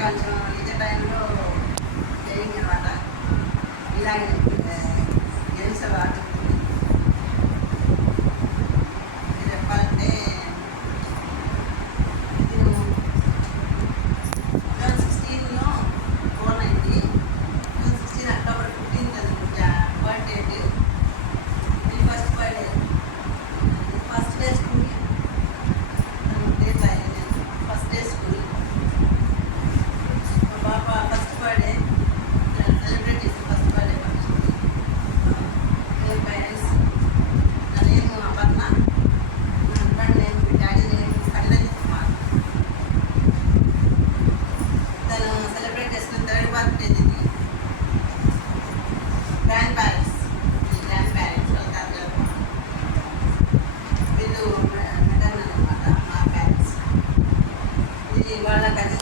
కొంచెం ఇదే టైంలో చేయండి అనమాట. ఇలాగే గేమ్స్ ఆడుతుంది. చెప్పాలంటే నేను 2016లో బోర్న్ అయింది. 2016 అక్టోబర్ 15th బర్త్డే. ఇది first birthday, first day school. First day school పాప ఫస్ట్ బర్త్డే సెలబ్రేట్ చేసి ఫస్ట్ బర్త్డే ఫంక్షన్. మేం పేరెంట్స్, నా నేమ్ అపర్ణ, నా husband name daddy name Kalyan కుమార్. తను సెలబ్రేట్ చేసిన థర్డ్ బర్త్డే ఇది. గ్రాండ్ పేరెంట్స్ వాళ్ళ తాతగారు వీళ్ళు మెటర్నల్ అనమాట మా పేరెంట్స్. ఇది వాళ్ళ కజిన్